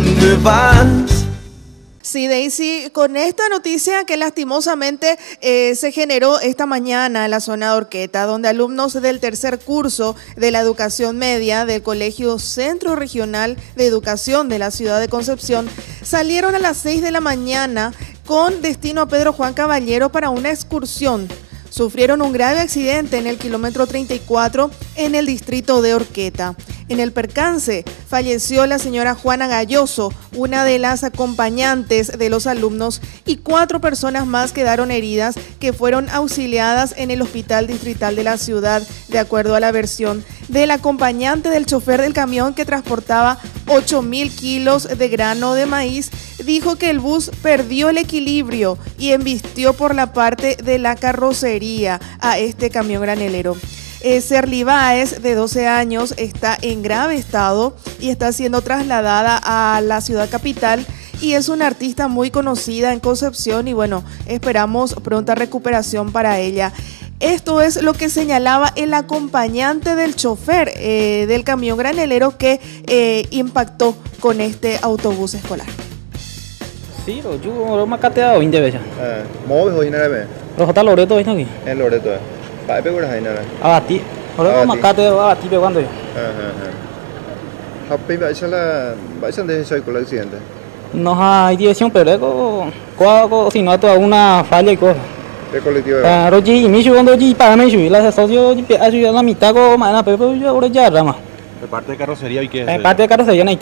dónde vas. Sí, Daisy, con esta noticia que lastimosamente se generó esta mañana en la zona de Orqueta, donde alumnos del tercer curso de la educación media del Colegio Centro Regional de Educación de la ciudad de Concepción salieron a las 6 de la mañana con destino a Pedro Juan Caballero para una excursión. Sufrieron un grave accidente en el kilómetro 34 en el distrito de Orqueta. En el percance falleció la señora Juana Galloso, una de las acompañantes de los alumnos, y 4 personas más quedaron heridas que fueron auxiliadas en el hospital distrital de la ciudad, de acuerdo a la versión del acompañante del chofer del camión que transportaba 8.000 kilos de grano de maíz. Dijo que el bus perdió el equilibrio y embistió por la parte de la carrocería a este camión granelero. Serly Báez, de 12 años, está en grave estado y está siendo trasladada a la ciudad capital, y es una artista muy conocida en Concepción y bueno, esperamos pronta recuperación para ella. Esto es lo que señalaba el acompañante del chofer del camión granelero que impactó con este autobús escolar. Sí, rồi chú mà cắt theo hình thế vậy chứ? Mó về hồi này về. Rồi họ ta lore tôi thôi. En Loreto. Phải biết cái này nè. Tí. Rồi mà cắt theo tí về quan rồi. Học bên vậy sẽ là vậy sẽ để xoay của lợi diện đấy. No hay dirección, pero có si no toda una falla y cosas. De colectivo. Rồi chị mi chú cuando chị paga mi chú la socio chị ayuda la mitad có mà na pero yo ahora ya rama. De parte de carrocería y qué. Parte de carrocería no hay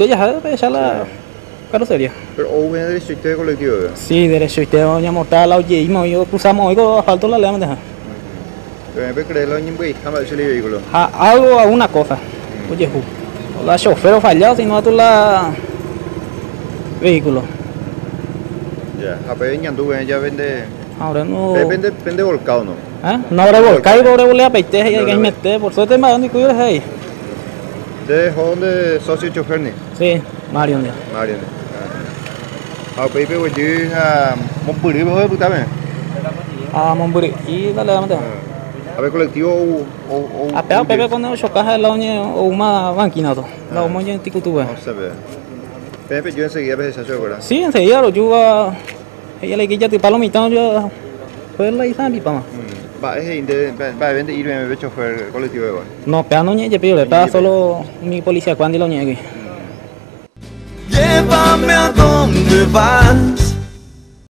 ya la carrocería. Pero hoy viene derecho de colectivo. Sí, derecho usted ya mortal la oye y yo cruzamos hoy con asfalto la lema deja. Pero me creerlo ni muy jamás se le vehículo. Algo a una cosa. Oye, la chofer fallado si no tú la vehículo. Ya, apenas ya tú ya vende. Ahora no. Vende volcado, ¿no? No habrá volcado y pobre volea peite y hay que meter por suerte más donde cuidas ahí. ¿De dónde socio chofer ni? Sí, Mario. Mario. Baby của chứ một bữa đi bữa ta mẹ. Một bữa y la lema deja. A ver colectivo o Apea pepe cuando chocas la oñe o una máquina todo. La oñe en ticutuba. No se ve. Pepe yo enseguida ves esa chocora. Sí, enseguida lo yuva. Ella le quilla ti palomita yo. Pues la isa mi pama. Va a vender irme a chofer colectivo igual. No, pea no ñe pero le está solo mi policía cuando lo ñegue. Llévame a donde vas.